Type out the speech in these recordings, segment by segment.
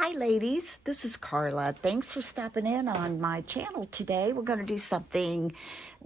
Hi ladies, this is Carla. Thanks for stopping in on my channel today. We're going to do something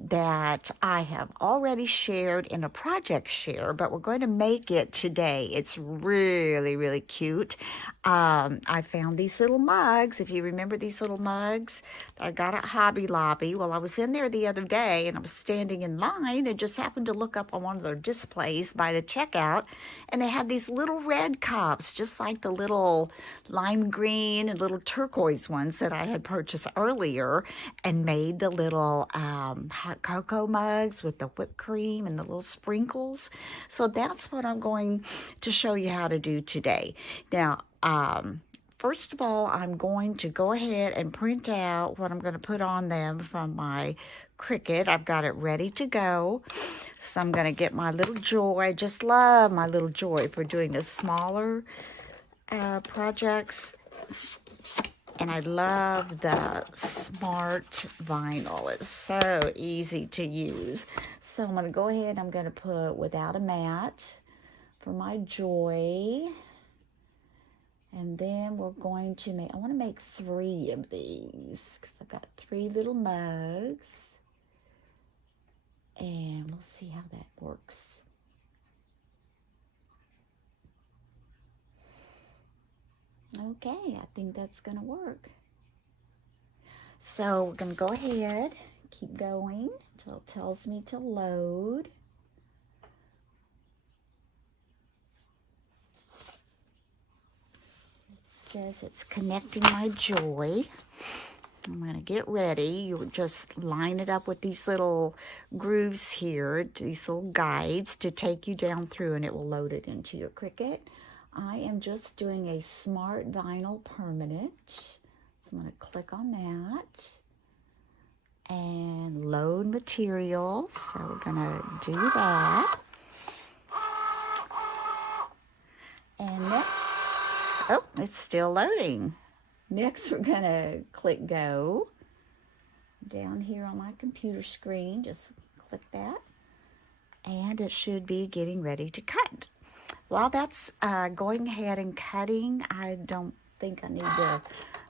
that I have already shared in a project share, but we're going to make it today. It's really cute. I found these little mugs. If you remember these little mugs that I got at Hobby Lobby. Well, I was in there the other day and I was standing in line and just happened to look up on one of their displays by the checkout, and they had these little red cups, just like the little lime green and little turquoise ones that I had purchased earlier, and made the little hot cocoa mugs with the whipped cream and the little sprinkles. So that's what I'm going to show you how to do today. Now, first of all, I'm going to go ahead and print out what I'm going to put on them from my Cricut. I've got it ready to go. So I'm going to get my little Joy. I just love my little Joy for doing the smaller projects. And I love the smart vinyl. It's so easy to use. So I'm going to go ahead, I'm going to put without a mat for my Joy. And then we're going to make, I want to make 3 of these because I've got 3 little mugs. And we'll see how that works. Okay, I think that's going to work. So we're going to go ahead, keep going until it tells me to load. It says it's connecting my Joy. I'm going to get ready. You just line it up with these little grooves here, these little guides to take you down through, and it will load it into your Cricut. I am just doing a smart vinyl permanent. So I'm going to click on that and load materials. So we're going to do that. And next, oh, it's still loading. Next, we're going to click go. Down here on my computer screen, just click that. And it should be getting ready to cut. While that's going ahead and cutting, I don't think I need to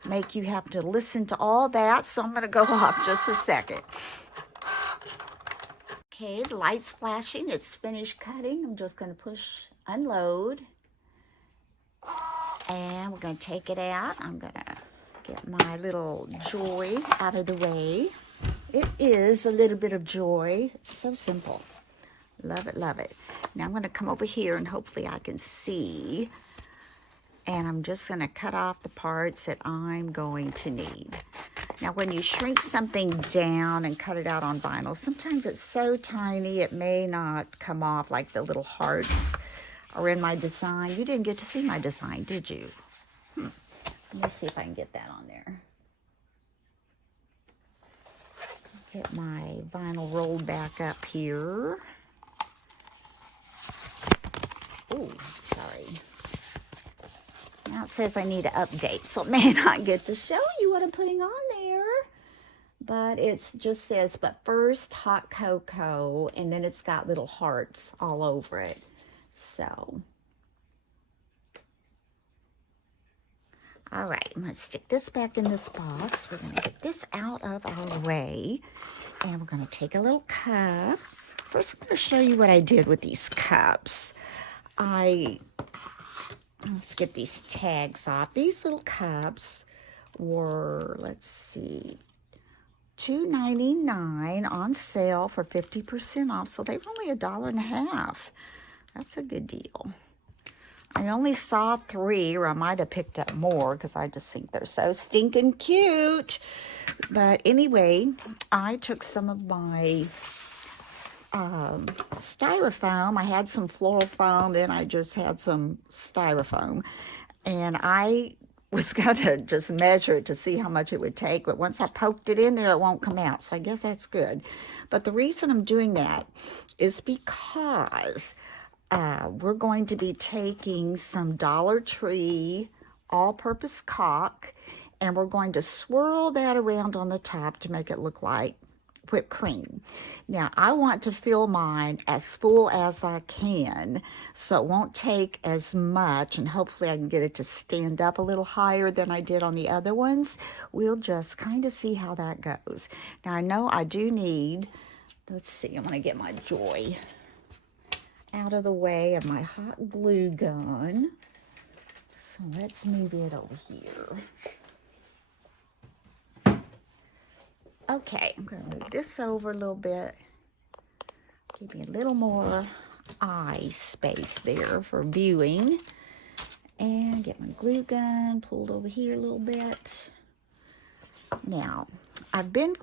make you have to listen to all that, so I'm going to go off just a second. Okay, the light's flashing. It's finished cutting. I'm just going to push unload. And we're going to take it out. I'm going to get my little Joy out of the way. It is a little bit of joy. It's so simple. Love it, love it. Now I'm going to come over here and hopefully I can see. And I'm just going to cut off the parts that I'm going to need. Now when you shrink something down and cut it out on vinyl, sometimes it's so tiny it may not come off, like the little hearts are in my design. You didn't get to see my design, did you? Let me see if I can get that on there. Get my vinyl rolled back up here. Oh, sorry. Now it says I need to update, so it may not get to show you what I'm putting on there. But it just says, but first hot cocoa, and then it's got little hearts all over it. So, all right, I'm going to stick this back in this box. We're going to get this out of our way, and we're going to take a little cup. First, I'm going to show you what I did with these cups. Let's get these tags off. These little cups were, let's see, $2.99 on sale for 50% off. So they were only $1.50. That's a good deal. I only saw 3, or I might have picked up more because I just think they're so stinking cute. But anyway, I took some of my styrofoam. I had some floral foam, then I just had some styrofoam. And I was going to just measure it to see how much it would take. But once I poked it in there, it won't come out. So I guess that's good. But the reason I'm doing that is because we're going to be taking some Dollar Tree all-purpose caulk, and we're going to swirl that around on the top to make it look like whipped cream. Now, I want to fill mine as full as I can, so it won't take as much, and hopefully I can get it to stand up a little higher than I did on the other ones. We'll just kind of see how that goes. Now, I know I do need, let's see, I'm going to get my Joy out of the way of my hot glue gun. So let's move it over here. Okay, I'm going to move this over a little bit. Give me a little more eye space there for viewing. And get my glue gun pulled over here a little bit. Now, I've been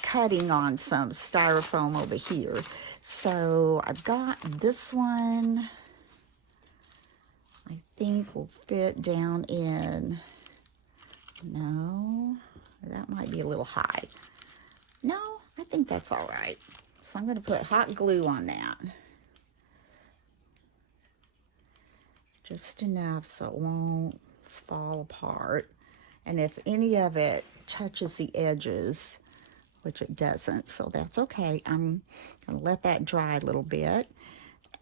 cutting on some styrofoam over here. So I've got this one, I think will fit down in, no, that might be a little high. No, I think that's all right. So I'm going to put hot glue on that. Just enough so it won't fall apart. And if any of it touches the edges, which it doesn't, so that's okay. I'm going to let that dry a little bit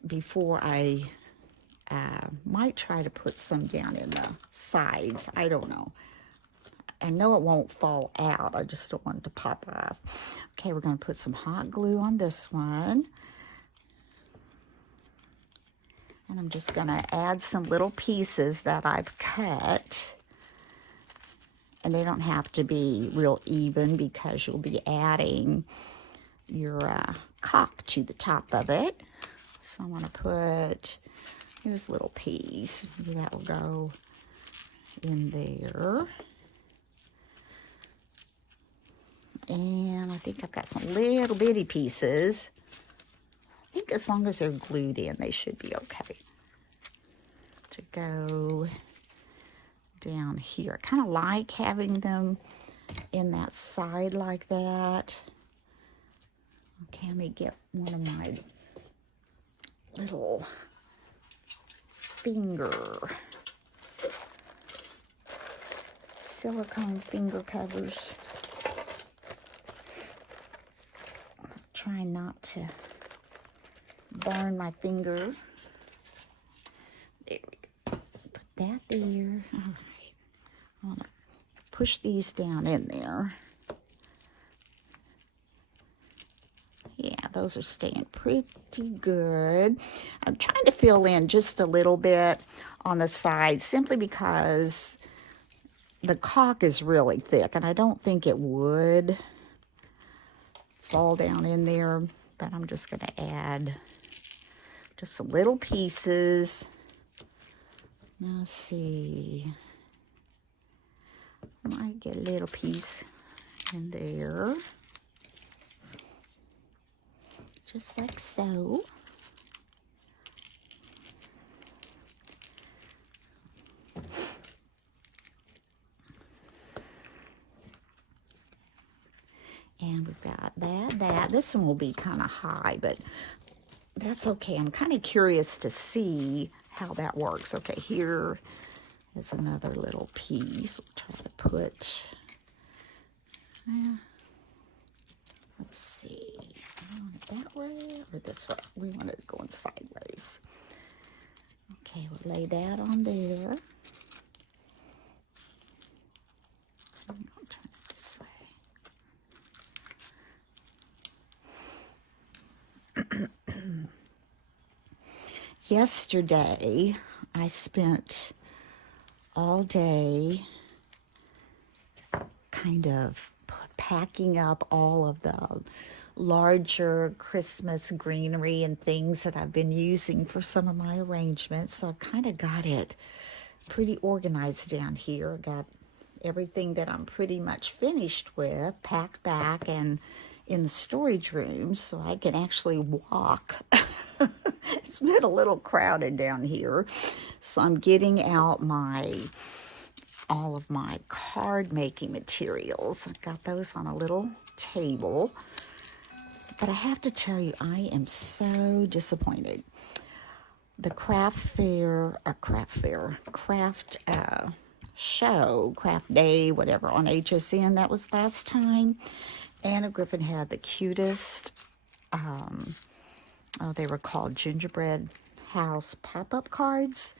before I might try to put some down in the sides. I don't know. I know it won't fall out. I just don't want it to pop off. Okay, we're going to put some hot glue on this one. And I'm just going to add some little pieces that I've cut. And they don't have to be real even because you'll be adding your caulk to the top of it. So I'm going to put, here's a little piece. Maybe that will go in there. And I think I've got some little bitty pieces. I think as long as they're glued in, they should be okay. To go down here. I kind of like having them in that side like that. Okay, let me get one of my little silicone finger covers. Try not to burn my finger. There we go. Put that there. All right. I want to push these down in there. Yeah, those are staying pretty good. I'm trying to fill in just a little bit on the sides simply because the caulk is really thick, and I don't think it would fall down in there, but I'm just going to add just some little pieces. Let's see. Might get a little piece in there. Just like so. And we've got that. This one will be kind of high, but that's okay. I'm kind of curious to see how that works. Okay, here is another little piece. We'll try to put, let's see, I want it that way or this way? We want it going sideways. Okay, we'll lay that on there. I'll turn it this way. Yesterday, I spent all day kind of packing up all of the larger Christmas greenery and things that I've been using for some of my arrangements. So I've kind of got it pretty organized down here. I got everything that I'm pretty much finished with packed back and in the storage room so I can actually walk. It's been a little crowded down here. So I'm getting out all of my card making materials. I've got those on a little table. But I have to tell you, I am so disappointed. The craft show, craft day, whatever, on HSN, that was last time. Anna Griffin had the cutest, oh, they were called gingerbread house pop-up cards.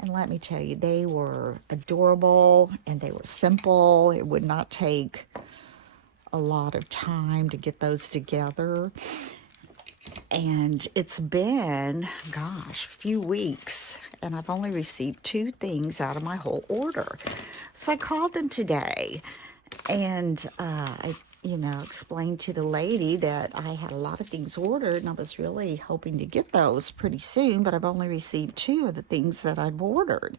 And let me tell you, they were adorable and they were simple. It would not take a lot of time to get those together. And it's been, gosh, a few weeks, and I've only received 2 things out of my whole order. So I called them today, and I, explained to the lady that I had a lot of things ordered, and I was really hoping to get those pretty soon, but I've only received 2 of the things that I've ordered.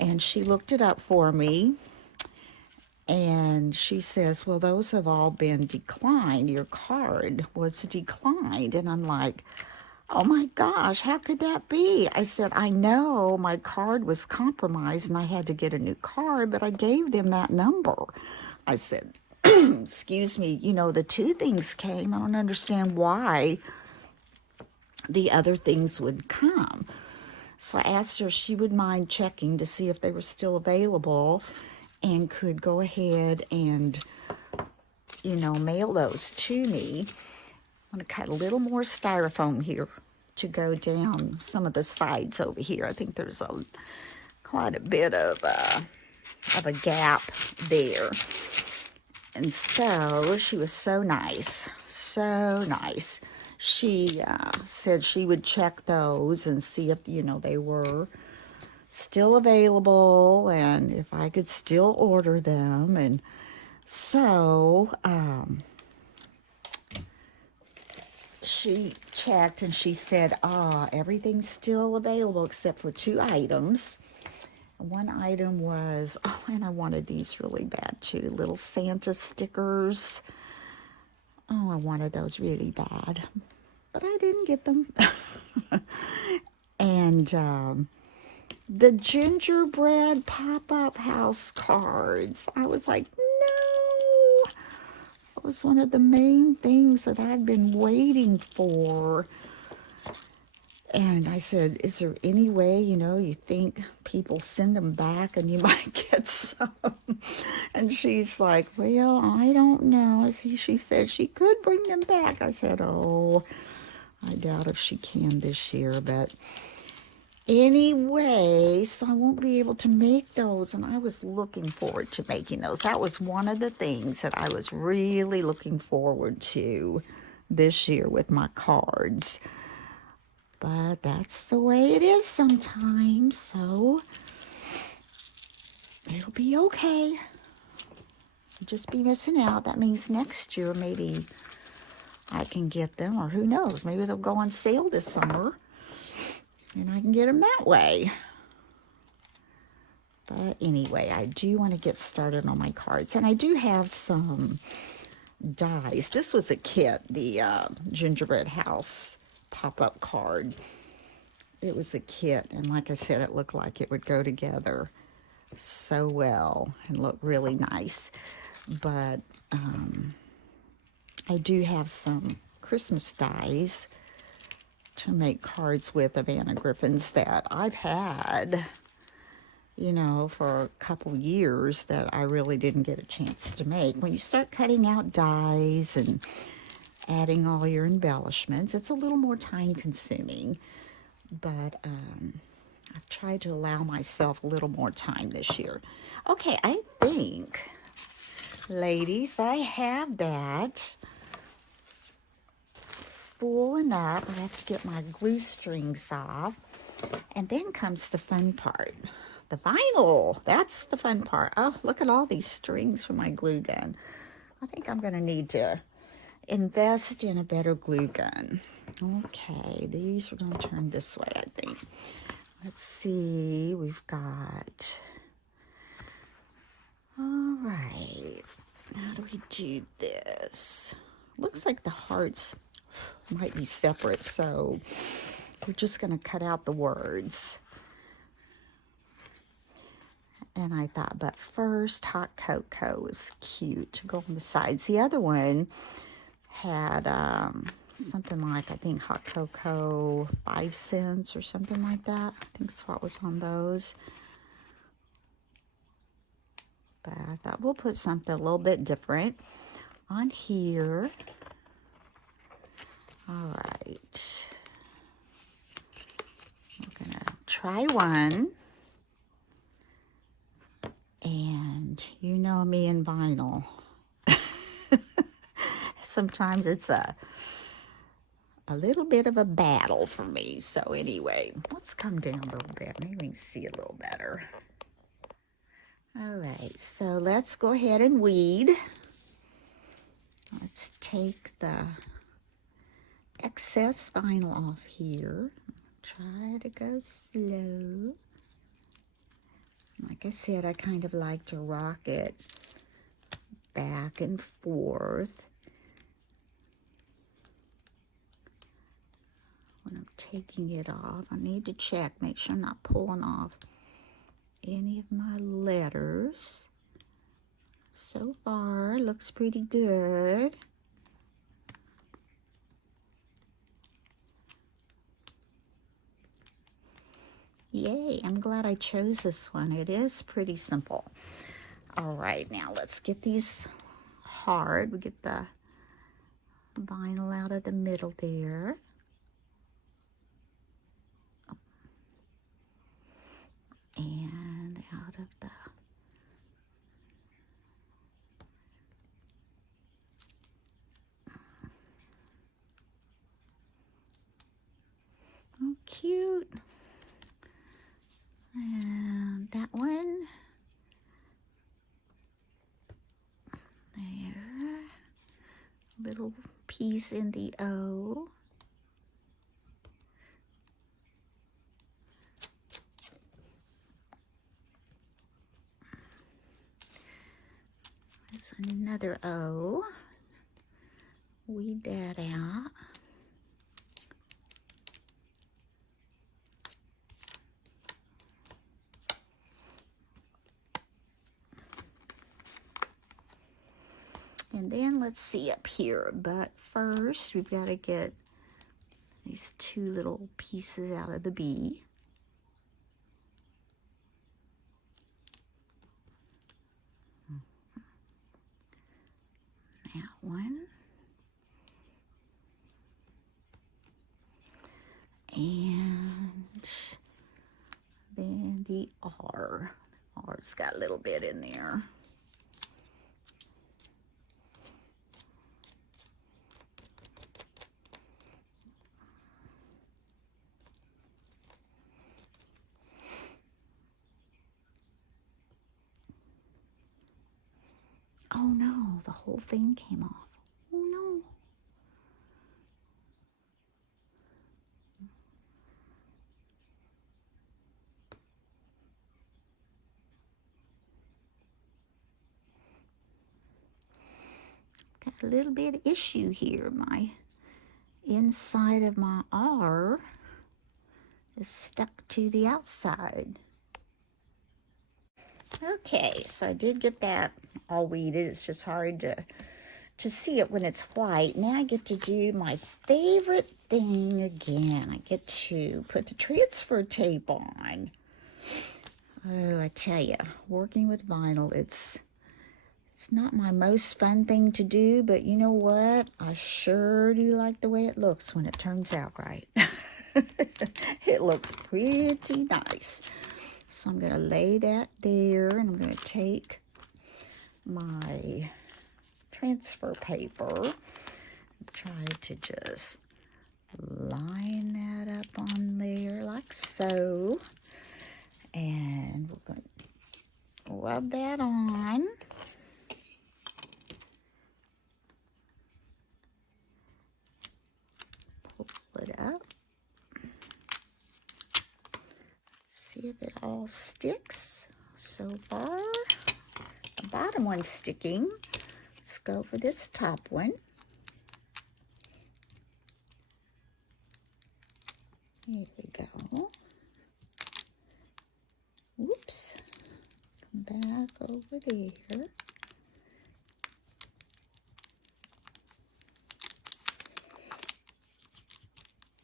And she looked it up for me, and she says, well, those have all been declined. Your card was declined. And I'm like, oh my gosh, how could that be? I said, I know my card was compromised and I had to get a new card, but I gave them that number. I said, excuse me, the 2 things came. I don't understand why the other things would come. So I asked her if she would mind checking to see if they were still available and could go ahead and, mail those to me. I'm going to cut a little more styrofoam here to go down some of the sides over here. I think there's quite a bit of a gap there. And so she was so nice, so nice. She said she would check those and see if, they were still available and if I could still order them. And so she checked and she said, everything's still available except for 2 items. One item was, and I wanted these really bad too, little Santa stickers. Oh, I wanted those really bad, but I didn't get them. And the gingerbread pop-up house cards. I was like, no. That was one of the main things that I've been waiting for. And I said, is there any way, you think people send them back and you might get some? And she's like, well, I don't know. She said she could bring them back. I said, oh, I doubt if she can this year. But anyway, so I won't be able to make those. And I was looking forward to making those. That was one of the things that I was really looking forward to this year with my cards. But that's the way it is sometimes, so it'll be okay. You'll just be missing out. That means next year maybe I can get them, or who knows, maybe they'll go on sale this summer and I can get them that way. But anyway, I do want to get started on my cards, and I do have some dies. This was a kit, the gingerbread house pop-up card. It was a kit, and like I said, it looked like it would go together so well and look really nice. But I do have some Christmas dies to make cards with of Anna Griffin's that I've had, for a couple years that I really didn't get a chance to make. When you start cutting out dies and adding all your embellishments, it's a little more time consuming, but I've tried to allow myself a little more time this year. Okay, I think, ladies, I have that full enough. I have to get my glue strings off, and then comes the fun part, the vinyl. That's the fun part. Oh, look at all these strings for my glue gun. I think I'm going to need to invest in a better glue gun. Okay, these we're going to turn this way, I think. Let's see, we've got, all right, how do we do this? Looks like the hearts might be separate, so we're just going to cut out the words. And I thought, but first, hot cocoa is cute to go on the sides. The other one had something like, I think, hot cocoa 5 cents or something like that. I think that's what was on those. But I thought we'll put something a little bit different on here. All right. We're gonna try one. And you know me and vinyl. Sometimes it's a little bit of a battle for me. So anyway, let's come down a little bit. Maybe we can see a little better. All right, so let's go ahead and weed. Let's take the excess vinyl off here. Try to go slow. Like I said, I kind of like to rock it back and forth when I'm taking it off. I need to check, make sure I'm not pulling off any of my letters. So far, looks pretty good. Yay, I'm glad I chose this one. It is pretty simple. All right, now let's get these hard. We get the vinyl out of the middle there. And out of the oh, cute. And that one. There. Little piece in the O. There's another O. Weed that out. And then let's see up here. But first, we've got to get these two little pieces out of the B. That one. And then the R. R's got a little bit in there. Oh no, the whole thing came off. Oh no. Got a little bit of issue here. My inside of my R is stuck to the outside. Okay, so I did get that all weeded. It's just hard to see it when it's white. Now I get to do my favorite thing again. I get to put the transfer tape on. Oh, I tell you, working with vinyl, it's not my most fun thing to do, but you know what? I sure do like the way it looks when it turns out right. It looks pretty nice. So I'm going to lay that there, and I'm going to take my transfer paper, try to just line that up on there like so, and we're going to rub that on. Pull it up. See if it all sticks. So far, the bottom one's sticking. Let's go for this top one. Here we go. Whoops. Come back over there.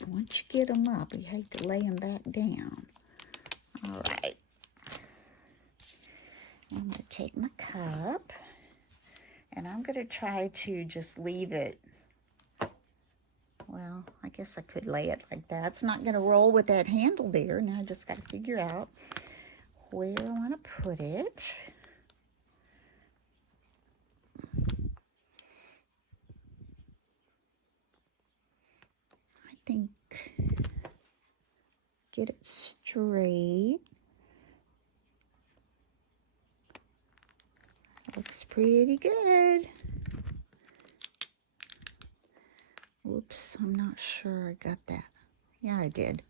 Once you get them up, you hate to lay them back down. All right. I'm going to take my cup, And I'm going to try to just leave it. Well, I guess I could lay it like that. It's not going to roll with that handle there. Now I just got to figure out where I want to put it. I think get it straight. Looks pretty good. Oops, I'm not sure I got that. Yeah, I did.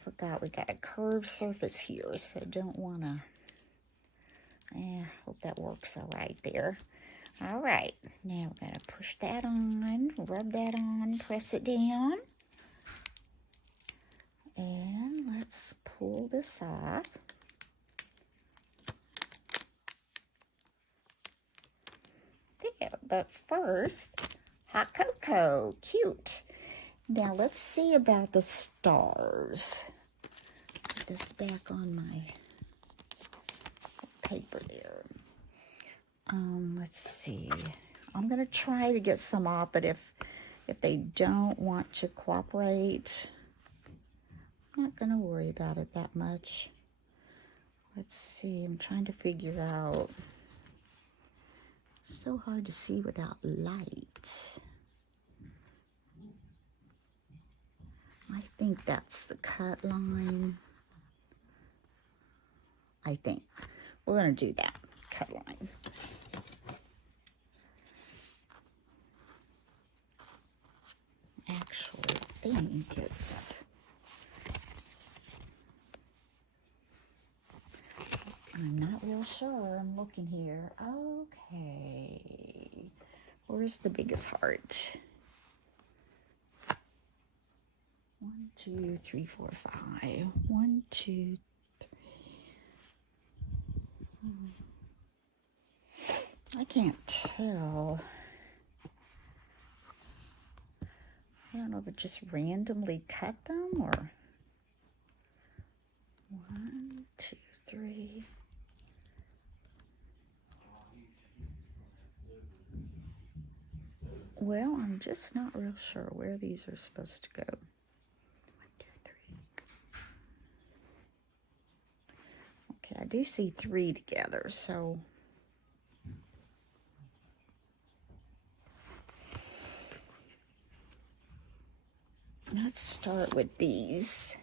Forgot we got a curved surface here, so don't want to. Hope that works all right there. All right, now we're going to push that on, rub that on, press it down. And let's pull this off. There, but first, hot cocoa, cute. Now let's see about the stars. Put this back on my paper there. Let's see. I'm gonna try to get some off, but if they don't want to cooperate, I'm not gonna worry about it that much. Let's see. I'm trying to figure out. It's so hard to see without light. I think that's the cut line. I think we're going to do that cut line. Actually, I think it's, I'm not real sure. I'm looking here. Okay. Where's the biggest heart? 1, 2, 3, 4, 5. 1, 2, 3. I can't tell. I don't know if it just randomly cut them or 1, 2, 3. Well, I'm just not real sure where these are supposed to go. 1, 2, 3. Okay, I do see 3 together, so let's start with these.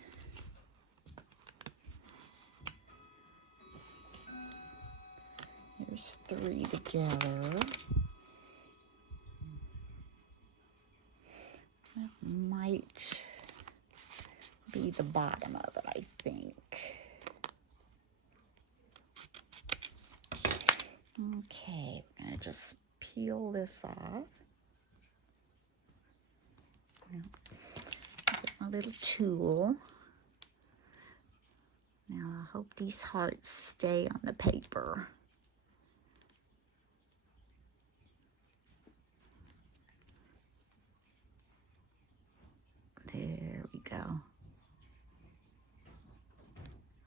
There's 3 together. That might be the bottom of it, I think. Okay, we're going to just peel this off. Get my little tool. Now, I hope these hearts stay on the paper. There we go.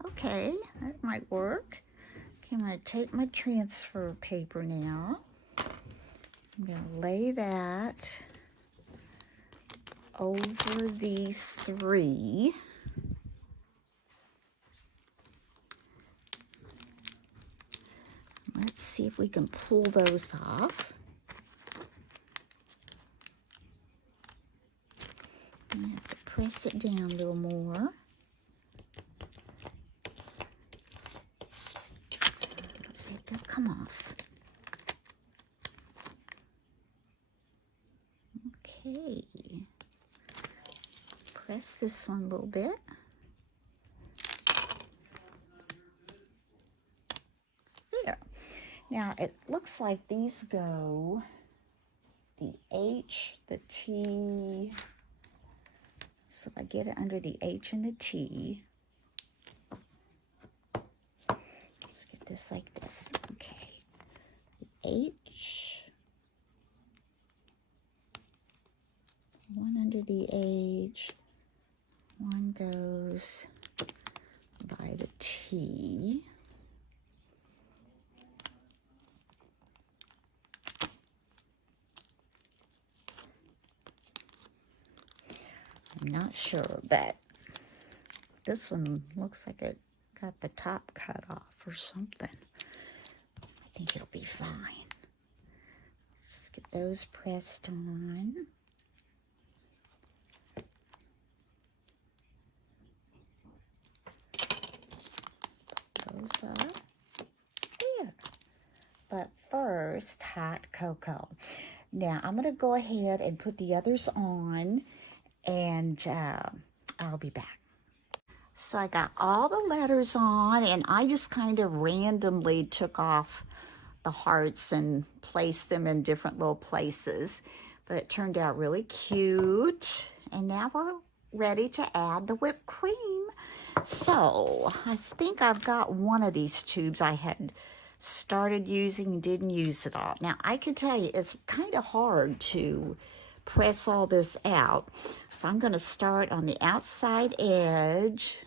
Okay, that might work. Okay, I'm going to take my transfer paper now. I'm going to lay that over these 3. Let's see if we can pull those off. I have to press it down a little more. Let's see if they'll come off. Okay. Press this one a little bit. There. Now, it looks like these go the H, the T. So if I get it under the H and the T, let's get this like this. Okay. The H, one under the H, one goes by the T. not sure, but this one looks like it got the top cut off or something. I think it'll be fine. Let's just get those pressed on. Those up. There. But first, hot cocoa. Now, I'm going to go ahead and put the others on, and I'll be back. So I got all the letters on, and I just kind of randomly took off the hearts and placed them in different little places. But it turned out really cute. And now we're ready to add the whipped cream. So I think I've got one of these tubes I had started using, didn't use it all. Now I can tell you it's kind of hard to press all this out. So I'm going to start on the outside edge.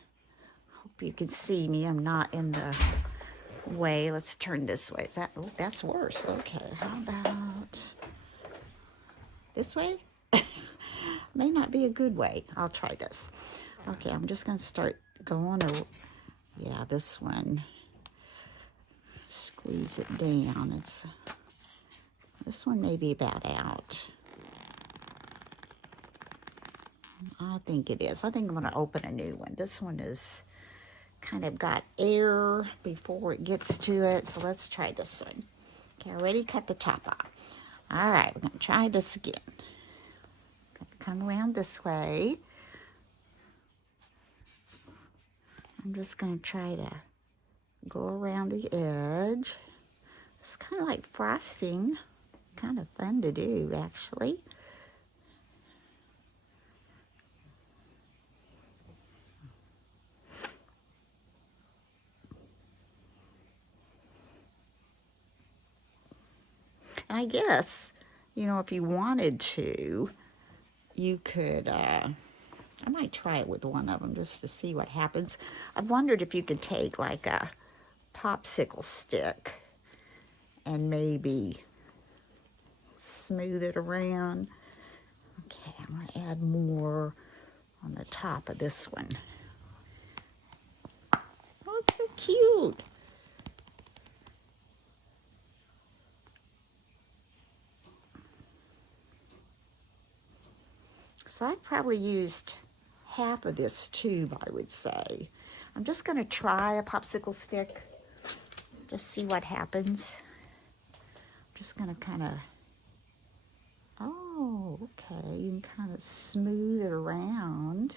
Hope you can see me. I'm not in the way. Let's turn this way. Is that, oh, that's worse. Okay, how about this way? May not be a good way. I'll try this. Okay, I'm just going to start going. Yeah, this one. Squeeze it down. This one may be about out. I think it is. I think I'm going to open a new one. This one is kind of got air before it gets to it. So let's try this one. Okay, I already cut the top off. All right, we're going to try this again. Come around this way. I'm just going to try to go around the edge. It's kind of like frosting. Kind of fun to do, actually. And I guess, you know, if you wanted to, you could, I might try it with one of them just to see what happens. I've wondered if you could take like a popsicle stick and maybe smooth it around. Okay, I'm going to add more on the top of this one. Oh, it's so cute. So I probably used half of this tube, I would say. I'm just going to try a popsicle stick, just see what happens. I'm just going to kind of, oh, okay, you can kind of smooth it around.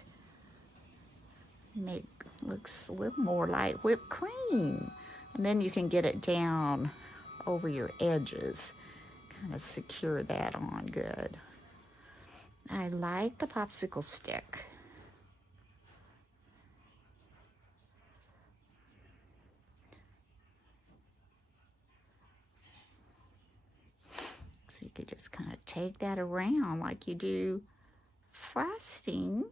Make looks a little more like whipped cream. And then you can get it down over your edges, kind of secure that on good. I like the popsicle stick. So you could just kind of take that around like you do frosting.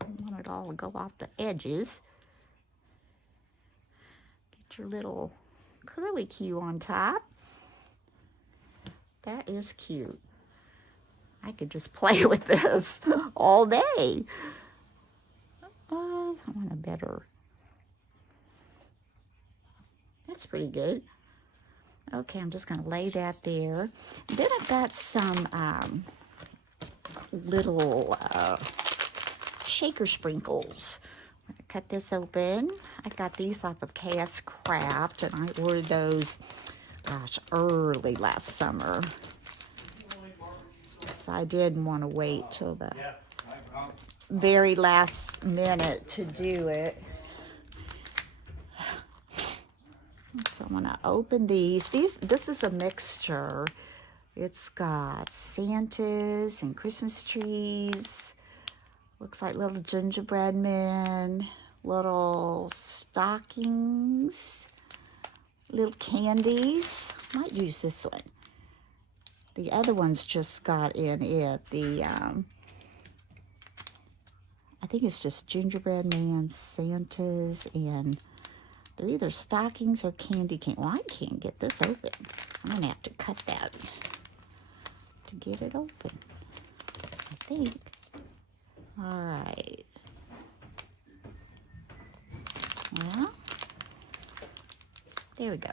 You want it all to go off the edges. Get your little curly Q on top. That is cute. I could just play with this all day. I want a better. That's pretty good. Okay, I'm just going to lay that there. And then I've got some little shaker sprinkles. I'm going to cut this open. I got these off of KS Craft, and I ordered those, gosh, early last summer. So I didn't want to wait till the very last minute to do it. So I'm going to open these. This is a mixture. It's got Santas and Christmas trees. Looks like little gingerbread men, little stockings, little candies. Might use this one. The other one's just got in it I think it's just gingerbread man, Santas, and they're either stockings or candy cane. Well, I can't get this open. I'm going to have to cut that to get it open, I think. All right. Well, there we go.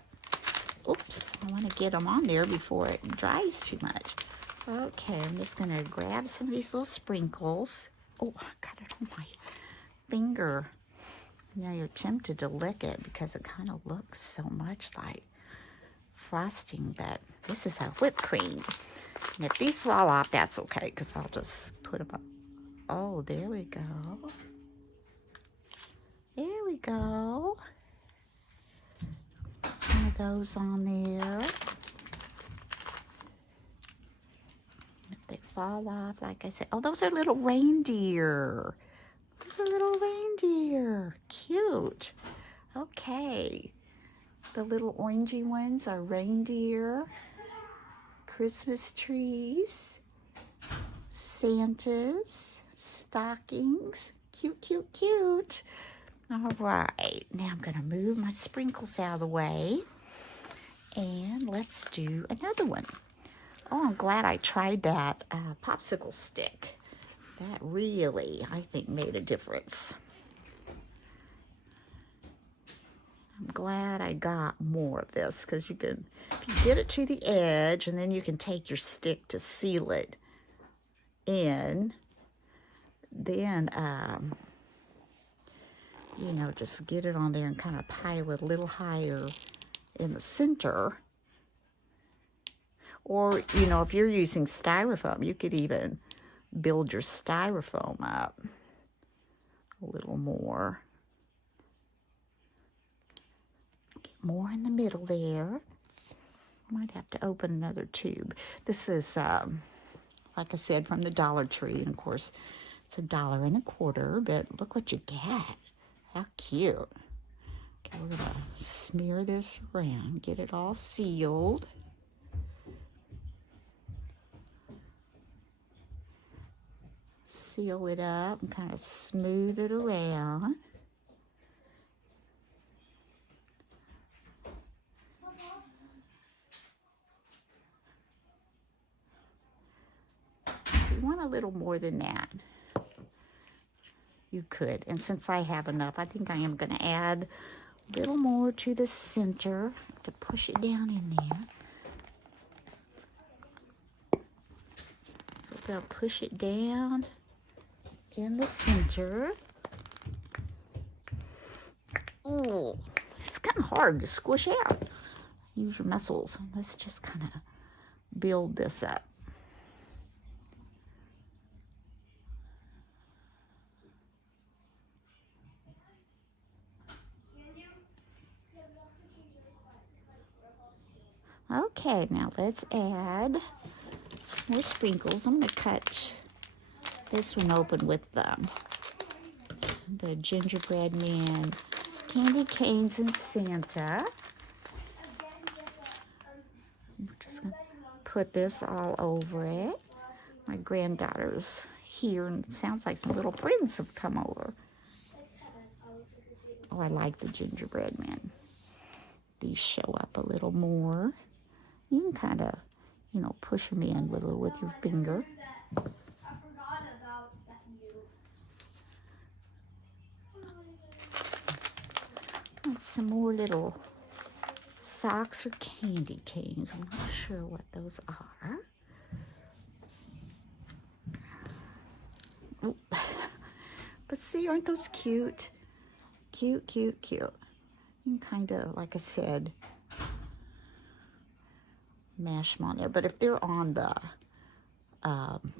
Oops, I want to get them on there before it dries too much. Okay, I'm just going to grab some of these little sprinkles. Oh, I got it on my finger. Now you're tempted to lick it because it kind of looks so much like frosting, but this is a whipped cream. And if these fall off, that's okay because I'll just put them up. Oh, there we go. There we go. Put some of those on there. If they fall off, like I said, oh, those are little reindeer. Those are little reindeer. Cute. Okay. The little orangey ones are reindeer, Christmas trees, Santas, stockings. Cute, cute, cute. All right, now I'm going to move my sprinkles out of the way, and let's do another one. Oh, I'm glad I tried that popsicle stick. That really, I think, made a difference. I'm glad I got more of this because you can, if you get it to the edge, and then you can take your stick to seal it in, then you know, just get it on there and kind of pile it a little higher in the center. Or, you know, if you're using styrofoam, you could even build your styrofoam up a little more. Get more in the middle there. I might have to open another tube. This is, like I said, from the Dollar Tree. And of course, it's $1.25, but look what you get. How cute. Okay, we're gonna smear this around, get it all sealed. Seal it up and kind of smooth it around. If you want a little more than that, you could. And since I have enough, I think I am going to add a little more to the center to push it down in there. So we're going to push it down in the center. Oh, it's kind of hard to squish out. Use your muscles. Let's just kind of build this up. Okay, now let's add some more sprinkles. I'm going to cut this one open with the gingerbread man, candy canes, and Santa. We're just going to put this all over it. My granddaughter's here, and it sounds like some little friends have come over. Oh, I like the gingerbread man. These show up a little more. You can kind of, you know, push them in with your finger. And some more little socks or candy canes. I'm not sure what those are. Ooh. But see, aren't those cute? Cute, cute, cute. You can kind of, like I said, mash them on there. But if they're on the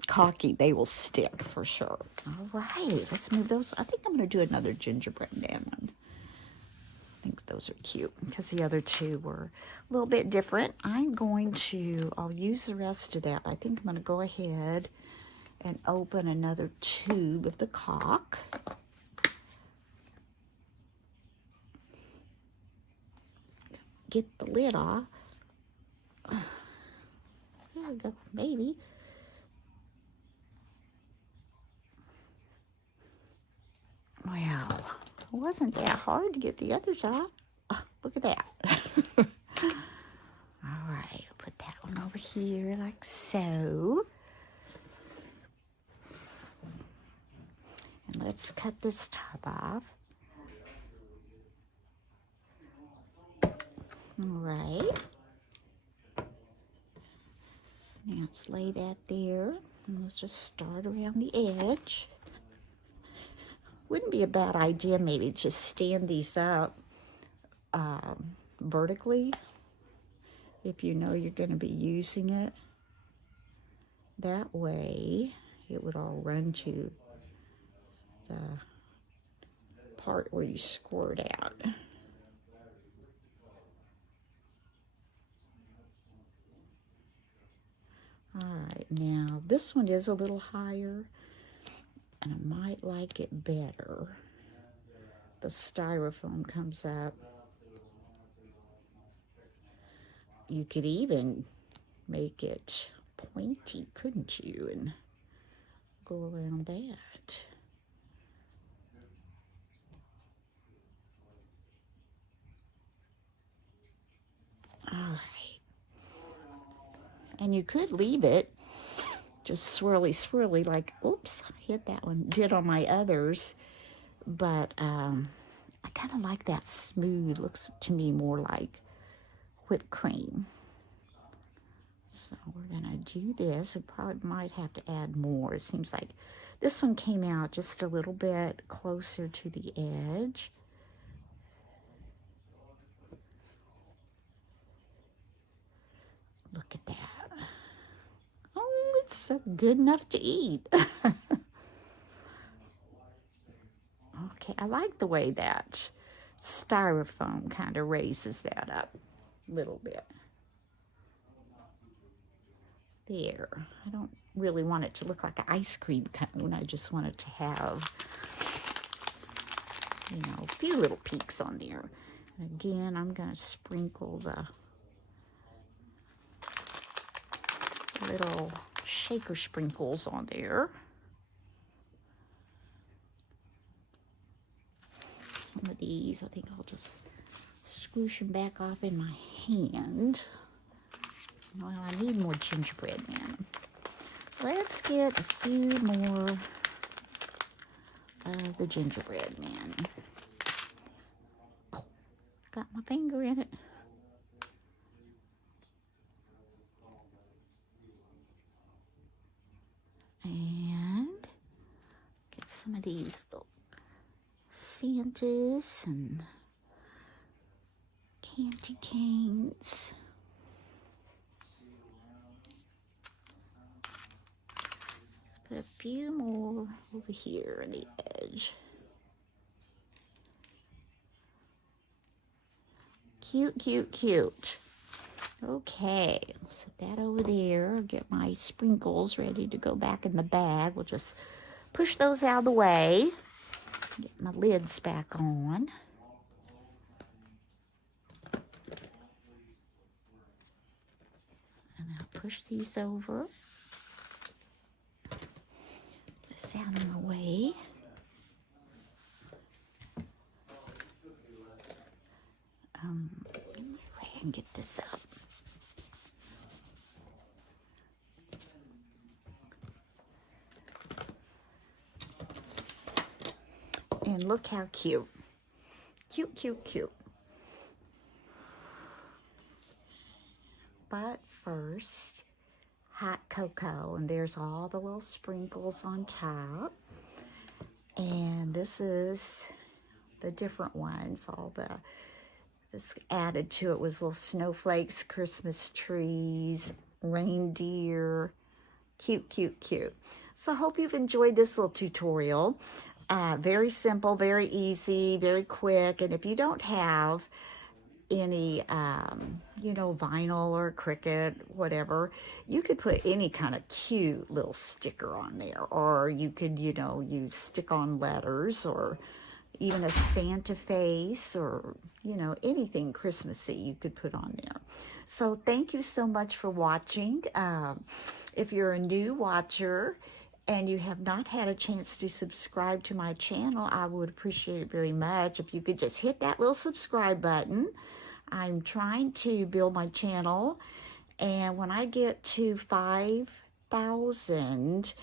caulking, they will stick for sure. All right, let's move those. I think I'm going to do another gingerbread man one. I think those are cute because the other two were a little bit different. I'll use the rest of that. I think I'm going to go ahead and open another tube of the caulk. Get the lid off. There we go, maybe. Well, it wasn't that hard to get the others off. Oh, look at that. All right, put that one over here like so. And let's cut this top off. All right. Now let's lay that there. And let's just start around the edge. Wouldn't be a bad idea maybe just stand these up vertically if you know you're going to be using it. That way it would all run to the part where you squirt out. All right, now this one is a little higher, and I might like it better. The styrofoam comes up. You could even make it pointy, couldn't you? And go around that. All right. And you could leave it just swirly, swirly, like, oops, I hit that one, did on my others. But I kind of like that smooth. Looks to me more like whipped cream. So we're going to do this. We probably might have to add more. It seems like this one came out just a little bit closer to the edge. Look at that. Oh, it's so good enough to eat. Okay, I like the way that styrofoam kind of raises that up a little bit. There. I don't really want it to look like an ice cream cone. I just want it to have, you know, a few little peaks on there. And again, I'm going to sprinkle the little shaker sprinkles on there. Some of these, I think I'll just squish them back off in my hand. Well, I need more gingerbread man. Let's get a few more of the gingerbread man. Oh, got my finger in it. And get some of these little Santas and candy canes. Let's put a few more over here on the edge. Cute, cute, cute. Okay, I'll set that over there. I'll get my sprinkles ready to go back in the bag. We'll just push those out of the way. Get my lids back on. And I'll push these over. This out of my way. Let me go ahead and get this up. And look how cute. Cute, cute, cute. But first, hot cocoa. And there's all the little sprinkles on top. And this is the different ones. This added to it was little snowflakes, Christmas trees, reindeer. Cute, cute, cute. So I hope you've enjoyed this little tutorial. Very simple, very easy, very quick. And if you don't have any, you know, vinyl or Cricut, whatever, you could put any kind of cute little sticker on there. Or you could, you know, use stick-on letters or even a Santa face or, you know, anything Christmassy you could put on there. So thank you so much for watching. If you're a new watcher and you have not had a chance to subscribe to my channel, I would appreciate it very much if you could just hit that little subscribe button. I'm trying to build my channel, and when I get to 5,000,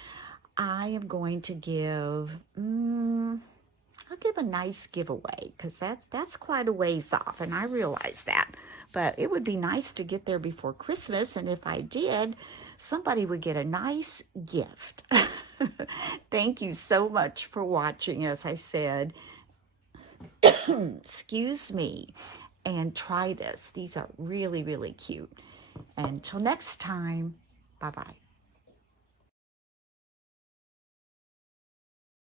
I am going to give, I'll give a nice giveaway because that's quite a ways off, and I realize that. But it would be nice to get there before Christmas, and if I did, somebody would get a nice gift. Thank you so much for watching, as I said. Excuse me. And try this. These are really, really cute. Until next time, bye-bye.